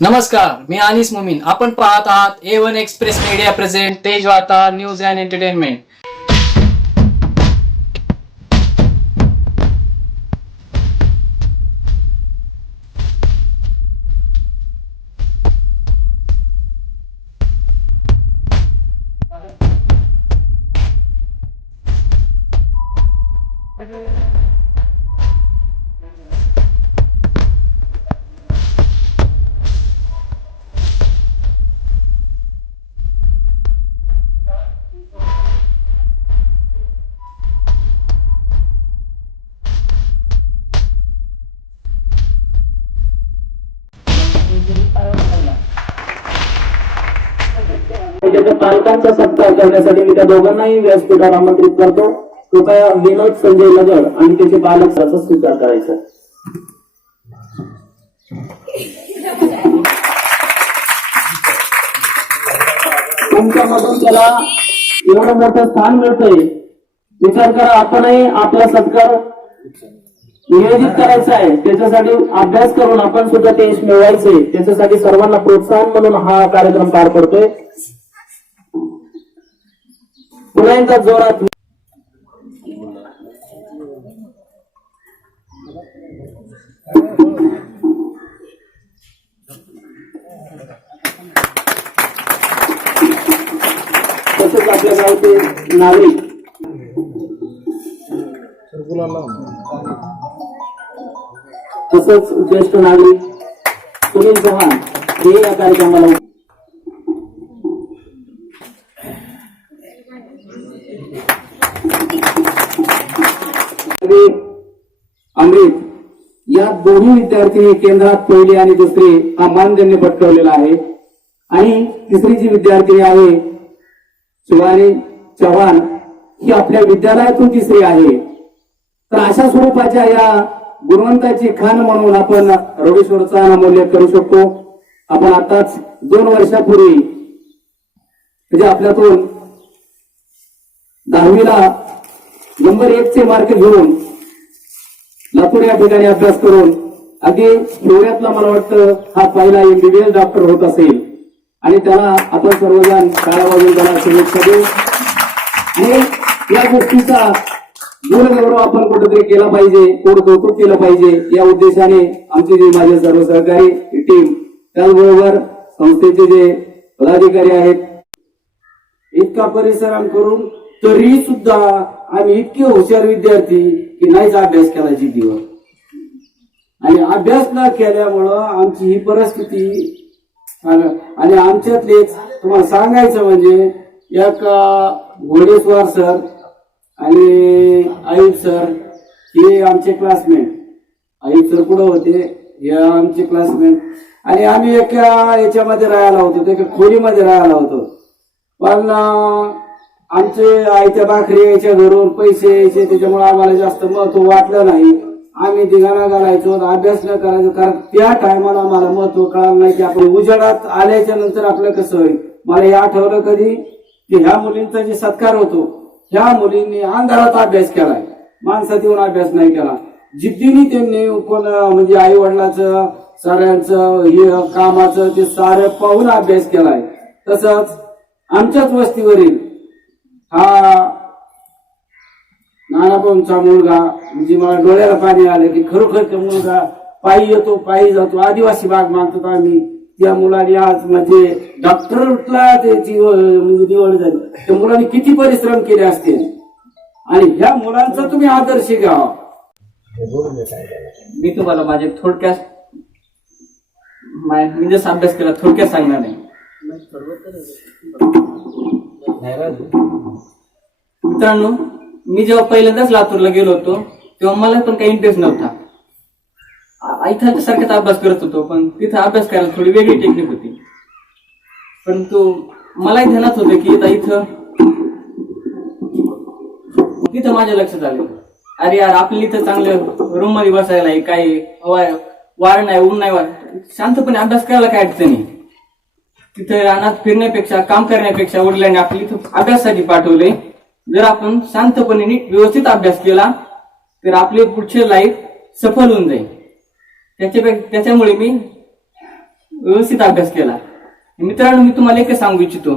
नमस्कार, मी अनिस मुमीन. आपण पाहत आहात A1 एक्सप्रेस मीडिया प्रेझेंट तेज वार्ता न्यूज अँड एंटरटेनमेंट. त्याच्या पालकांचा सत्कार करण्यासाठी मी त्या दोघांनाही व्यासपीठावर आमंत्रित करतो. कृपया विनोद संजय लगड आणि त्याचे पालक स्वीकार करायचा. तुमच्यामधून त्याला एवढं मोठं स्थान मिळतंय. विचार करा, आपणही आपला सत्कार नियोजित करायचा आहे. त्याच्यासाठी अभ्यास करून आपण सुद्धा ते यश मिळवायचे. त्याच्यासाठी सर्वांना प्रोत्साहन म्हणून हा कार्यक्रम पार पडतोय. पुन्हा एकदा जोरात तसेच आपल्या गावचे नागरिक तसंच ज्येष्ठ नागरिक सुनील चव्हाण हे या कार्यक्रमाला अमृत या दोन्ही विद्यार्थी केंद्रात पहिली आणि दुसरी हा मान त्यांनी पटकावलेला आहे. आणि तिसरी जी विद्यार्थी आहे शिवानी चव्हाण ही आपल्या विद्यालयातून तिसरी आहे. तर अशा स्वरूपाच्या या गुणवंताची खाण म्हणून आपण रवीश्वरचा नामोल्लेख करू शकतो. आपण आताच 2 वर्षापूर्वी म्हणजे आपल्यातून 10वीला नंबर 1 चे मार्क घेऊन लातूर या ठिकाणी अभ्यास करून अगदी एवढ्यातला मला वाटतं हा पहिला MBBS डॉक्टर होत असेल. आणि त्याला आपण सर्वजण टाळ्या वाजवून त्याला शुभेच्छा देऊ. आणि या गोष्टीचा गुणगौरव आपण कुठेतरी केला पाहिजे, कौतुक केलं पाहिजे या उद्देशाने आमचे जे माझे सर्व सहकारी टीम त्याचबरोबर संस्थेचे जे पदाधिकारी आहेत इतका परिश्रम करून तरी सुद्धा आम्ही इतके हुशार विद्यार्थी की नाहीच अभ्यास केला जिद्दीवर. आणि अभ्यास न केल्यामुळं आमची ही परिस्थिती. आणि आमच्यातलेच तुम्हाला सांगायचं म्हणजे एक घोडेस्वार सर आणि आयुब सर हे आमचे क्लासमेट. आयुब सर पुढे होते, हे आमचे क्लासमेट. आणि आम्ही एका याच्यामध्ये राहायला होतो, एका खोलीमध्ये राहायला होतो. पण आमचे आयत्या भाकरी यायच्या घरून पैसे यायचे, त्याच्यामुळे आम्हाला जास्त महत्व वाटलं नाही. आम्ही धिंगाणा घालायचो, अभ्यास न करायचो. कारण त्या टायमाला आम्हाला महत्व कळालं नाही की आपण उजेडात आल्याच्या नंतर आपलं कसं होईल. मला हे आठवलं कधी की ह्या मुलींचा जे सत्कार होतो ह्या मुलींनी अंधारात अभ्यास केलाय, माणसात येऊन अभ्यास नाही केला. जिद्दीने त्यांनी म्हणजे आई वडिलाचं साऱ्यांचं हे कामाचं ते सारं पाहून अभ्यास केलाय. तसंच आमच्याच वस्तीवरील हा नानाभाऊंचा मुलगा म्हणजे मला डोळ्याला पाणी आलं की खरोखर तो मुलगा पायी येतो पायी जातो. आदिवासी भाग मानतो आम्ही. त्या मुलाने आज म्हणजे डॉक्टरला त्याची निवड झाली. त्या मुलाने किती परिश्रम केले असतील. आणि ह्या मुलांचा तुम्ही आदर्श घ्यावा. मी तुम्हाला माझे थोडक्यात मी जसा अभ्यास केला थोडक्यात सांगणार नाही. मित्रांनो, मी जेव्हा पहिल्यांदाच लातूरला गेलो होतो तेव्हा मला पण काही इंटरेस्ट नव्हता. इथं सारखाच अभ्यास करत होतो, पण तिथं अभ्यास करायला थोडी वेगळी टेक्निक होती. परंतु मलाही ध्यानात होतं की तिथं माझ्या लक्षात आलं, अरे यार आपल्या इथं चांगलं रूम मध्ये बसायला आहे, काही वार नाही, ऊन नाही, शांतपणे अभ्यास करायला काय अडचण नाही. तिथे रानात फिरण्यापेक्षा काम करण्यापेक्षा वडिलांनी आपली इथं अभ्यासासाठी पाठवले. जर आपण शांतपणे नीट व्यवस्थित अभ्यास केला तर आपले पुढचे लाईफ सफल होऊन जाईल. त्याच्यामुळे मी व्यवस्थित अभ्यास केला. मित्रांनो, मी तुम्हाला एकच सांगू इच्छितो,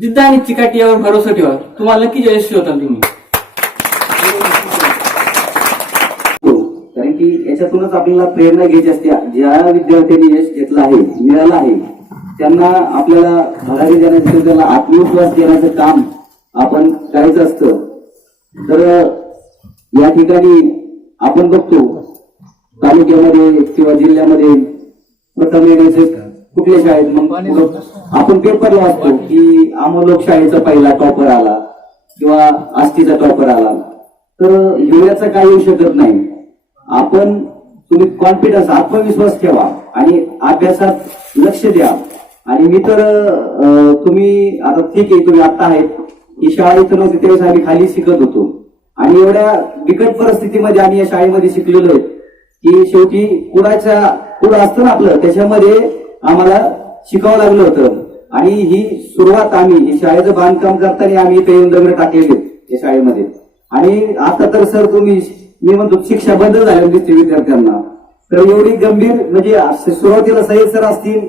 जिद्द आणि चिकाटी यावर भरोसा ठेवा, तुम्हाला नक्कीच यशस्वी होता तुम्ही. कारण की याच्यातूनच आपल्याला प्रेरणा घ्यायची असते. ज्या विद्यार्थ्यांनी यश घेतलं आहे, मिळालं आहे, त्यांना आपल्याला भरारी देण्याचं, त्याला आत्मविश्वास देण्याचं काम आपण करायचं असतं. तर या ठिकाणी आपण बघतो तालुक्यामध्ये किंवा जिल्ह्यामध्ये प्रथम येण्याचे कुठल्या शाळेत, मग आपण पेपरला वाचतो की आम्हाला शाळेचा पहिला टॉपर आला किंवा आष्टीचा टॉपर आला. तर एवढ्याचा काही येऊ शकत नाही. आपण तुम्ही कॉन्फिडन्स, आत्मविश्वास ठेवा आणि अभ्यासात लक्ष द्या. आणि मी तर तुम्ही आता ठीक आहे, तुम्ही आता आहेत, ही शाळा इथं नव्हती त्यावेळेस आम्ही खाली शिकत होतो आणि एवढ्या बिकट परिस्थितीमध्ये आम्ही या शाळेमध्ये शिकलेलो आहे की शेवटी कुडं असतं ना आपलं, त्याच्यामध्ये आम्हाला शिकावं लागलं होतं. आणि ही सुरुवात आम्ही ही शाळेचं बांधकाम करताना आम्ही इथे येऊन दगड टाकलेले या शाळेमध्ये. आणि आता तर सर तुम्ही, मी म्हणतो शिक्षा बंद झाली दिसते विद्यार्थ्यांना. तर एवढी गंभीर, म्हणजे सुरुवातीला सय्यद सर असतील,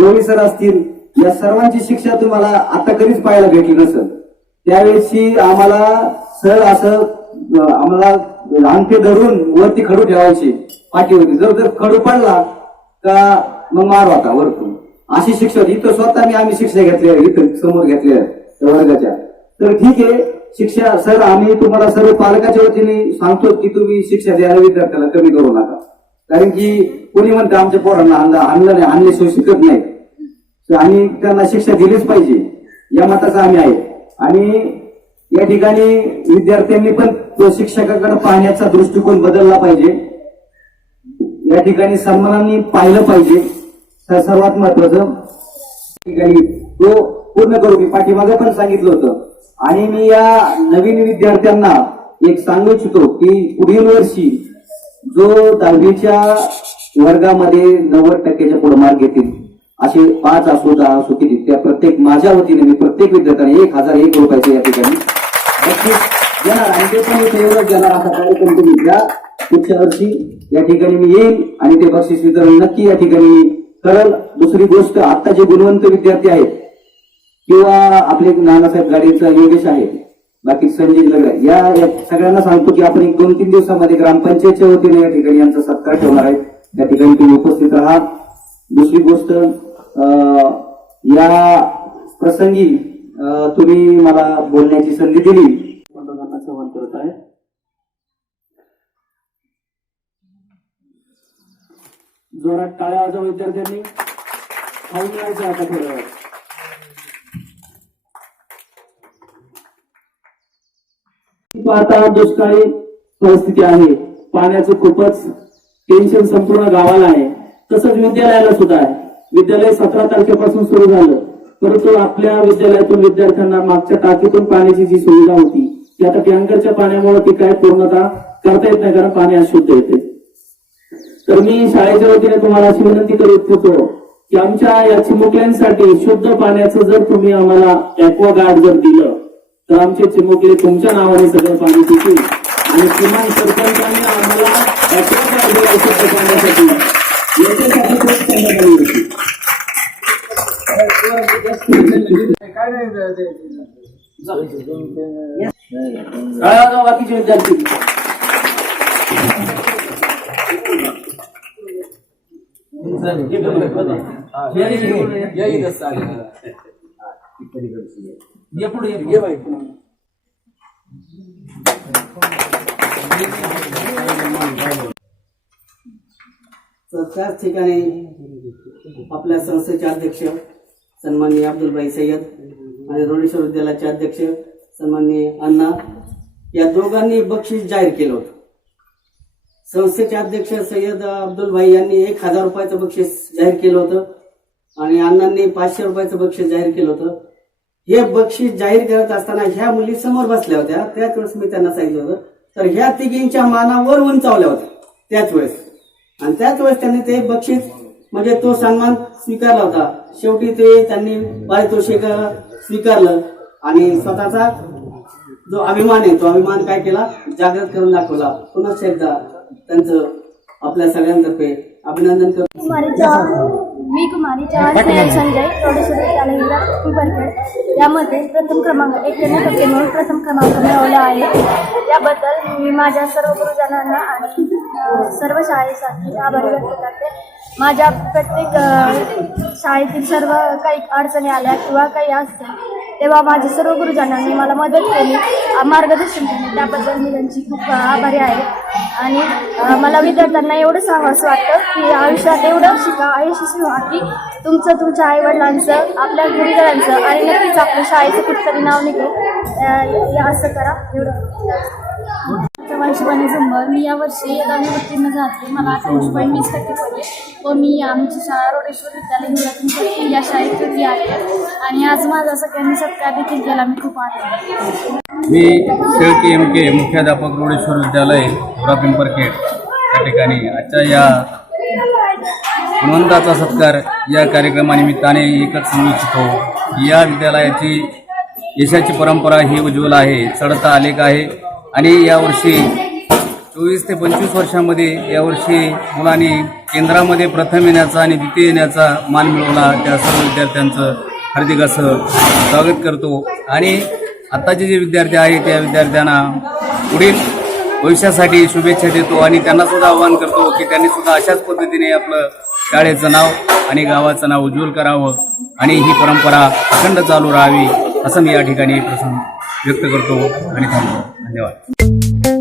गवळी सर असतील, या सर्वांची शिक्षा तुम्हाला आता कधीच पाहायला भेटली नसेल. त्यावेळेस आम्हाला सर असं आम्हाला अंगठे धरून वरती खडू ठेवायचे पाठीवरती, जर खडू पडला का मग मार होता वरतून, अशी शिक्षा होती. इथं स्वतः आम्ही शिक्षा घेतल्या, इथं समोर घेतल्या त्या वर्गाच्या. तर ठीक आहे, शिक्षा सर आम्ही तुम्हाला सर्व पालकाच्या वतीने सांगतो की तुम्ही शिक्षा द्यायला विद्यार्थ्याला कमी करू नका. कारण की कोणी म्हणतं आमच्या पोरांना आणलं नाही, आणल्याशिवाय शिकत नाही, आणि त्यांना शिक्षा दिलीच पाहिजे या मताचा आम्ही आहे. आणि या ठिकाणी विद्यार्थ्यांनी पण तो शिक्षकाकडे पाहण्याचा दृष्टिकोन बदलला पाहिजे. या ठिकाणी सन्मानाने पाहिलं पाहिजे. सर्वात महत्वाचं ठिकाणी तो पूर्ण करू, मी पाठीमागे पण सांगितलं होतं. आणि मी या नवीन विद्यार्थ्यांना एक सांगू इच्छितो की पुढील वर्षी जो 10वीच्या वर्गामध्ये 90% पुढे मार्क घेतील, असे 5 असो 10 असो किती, त्या प्रत्येक माझ्या वतीने मी प्रत्येक विद्यार्थ्याने 1001 रुपयाचे या ठिकाणी बक्षीस देणार. आणि ते पण इथे एवढंच देणार असा कार्यक्रम तुम्ही द्या. पुढच्या वर्षी या ठिकाणी मी येईल आणि ते बक्षीस वितरण नक्की या ठिकाणी करेल. दुसरी गोष्ट, आता जे गुणवंत विद्यार्थी आहेत किंवा आपले नानासाहेब गाडीचा योगेश आहे, बाकी संजय लगडे, या सगळ्यांना सांगतो की आपण 1-2-3 दिवसामध्ये ग्रामपंचायतच्या वतीने या ठिकाणी यांचा सत्कार ठेवणार आहे. त्या ठिकाणी तुम्ही उपस्थित राहा. दुसरी गोष्ट, या प्रसंगी तुम्ही मला बोलण्याची संधी दिली, संवाद करत आहे. जोरात टाळ्या वाजवा विद्यार्थ्यांनी. खाऊन यायचं आता थोड्या वेळ. आता दुष्काळी परिस्थिती आहे, पाण्याचं खूपच टेन्शन संपूर्ण गावाला आहे, तसंच विद्यालयाला सुद्धा आहे. विद्यालय 17 तारखेपासून सुरू झालं, परंतु आपल्या विद्यालयातून विद्यार्थ्यांना मागच्या टाकीतून पाण्याची जी सुविधा होती ती आता टँकरच्या पाण्यामुळे ती काय पूर्णतः करता येत नाही, कारण पाणी अशुद्ध येते. तर मी शाळेच्या वतीने तुम्हाला अशी विनंती करीत होतो की आमच्या या चिमुकल्यांसाठी शुद्ध पाण्याचं जर तुम्ही आम्हाला ॲक्वागार्ड जर दिलं तर आमचे चिमुकले तुमच्या नावाने सगळं पाणी पितील. आणि किमान सरपंचांनी आम्हाला ॲक्वागार्ड दिला शुद्ध पाण्यासाठी, याच्यासाठी खूप संघटना होती. बाकीचे विद्यार्थी त्याच ठिकाणी आपल्या संस्थेचे अध्यक्ष सन्माननीय अब्दुलभाई सय्यद आणि रोडेश्वर विद्यालयाचे अध्यक्ष सन्माननीय अण्णा या दोघांनी बक्षीस जाहीर केलं होतं. संस्थेचे अध्यक्ष सय्यद अब्दुलभाई यांनी 1000 रुपयाचं बक्षीस जाहीर केलं होतं आणि अण्णांनी 500 रुपयाचं बक्षीस जाहीर केलं होतं. हे बक्षीस जाहीर करत असताना ह्या मुली समोर बसल्या होत्या. त्याच वेळेस मी त्यांना सांगितलं होतं, तर ह्या तिघींच्या मानावर उंचावल्या होत्या त्याच वेळेस. आणि त्याच वेळेस त्यांनी ते बक्षीस म्हणजे तो सन्मान स्वीकारला होता. शेवटी ते त्यांनी पारितोषिक स्वीकारलं आणि स्वतःचा जो अभिमान आहे तो अभिमान काय केला, जागृत करून दाखवला. पुन्हा एकदा त्यांचं आपल्या सगळ्यांतर्फे अभिनंदन करतो. मी कुमारी चव्हाण स्नेहल संजय थोडेश्वर विद्यालय पिंपरखेड यामध्ये प्रथम क्रमांक 91% म्हणून प्रथम क्रमांक मिळवला आहे. याबद्दल मी माझ्या सर्व गुरुजनांना आणि सर्व शाळेसाठी आभार व्यक्त करते. माझ्या प्रत्येक शाळेतील सर्व काही अडचणी आल्या किंवा काही असतील तेव्हा माझ्या सर्व गुरुजनांनी मला मदत केली, मार्गदर्शन केले. त्याबद्दल मी त्यांची खूप आभारी आहे. आणि मला विद्यार्थ्यांना एवढं सांगावंसं वाटतं की आयुष्यात एवढं शिका, यशस्वी व्हा की तुमच्या आईवडिलांचं, आपल्या गुरुजनांचं आणि नक्कीच आपल्या शाळेचं कुठतरी नाव निघेल. असं करा एवढं. वंशवाणी झुंबर. मी यावर्षी 10वी उत्तीर्ण झाले. मला 88.20% पडले व मी आमची शाळा रोडेश्वर विद्यालय निवडून या शाळेत होती आहे आणि आज माझा सगळ्यांनी सत्कार देखील केला. मी खूप आनंदी. मी शेळके MK मुख्याध्यापक रोडेश्वर विद्यालय धोरा पिंपरखेड या ठिकाणी आजच्या या गुणवंताचा सत्कार या कार्यक्रमानिमित्ताने एकच सांगू इच्छितो की या विद्यालयाची यशाची परंपरा ही उज्ज्वल आहे, चढता आलेख आहे. आणि यावर्षी 24 ते 25 वर्षामध्ये यावर्षी मुलांनी केंद्रामध्ये प्रथम येण्याचा आणि द्वितीय येण्याचा मान मिळवला. त्या सर्व विद्यार्थ्यांचं हार्दिक असं स्वागत करतो. आणि आत्ताचे जे विद्यार्थी आहेत त्या विद्यार्थ्यांना पुढील भविष्यासाठी शुभेच्छा देतो आणि त्यांना सुद्धा आवाहन करतो की त्यांनी सुद्धा अशाच पद्धतीने आपलं शाळेचं नाव आणि गावाचं नाव उज्ज्वल करावं आणि ही परंपरा अखंड चालू राहावी असं मी या ठिकाणी प्रसंग व्यक्त करतो आणि थांबतो. धन्यवाद.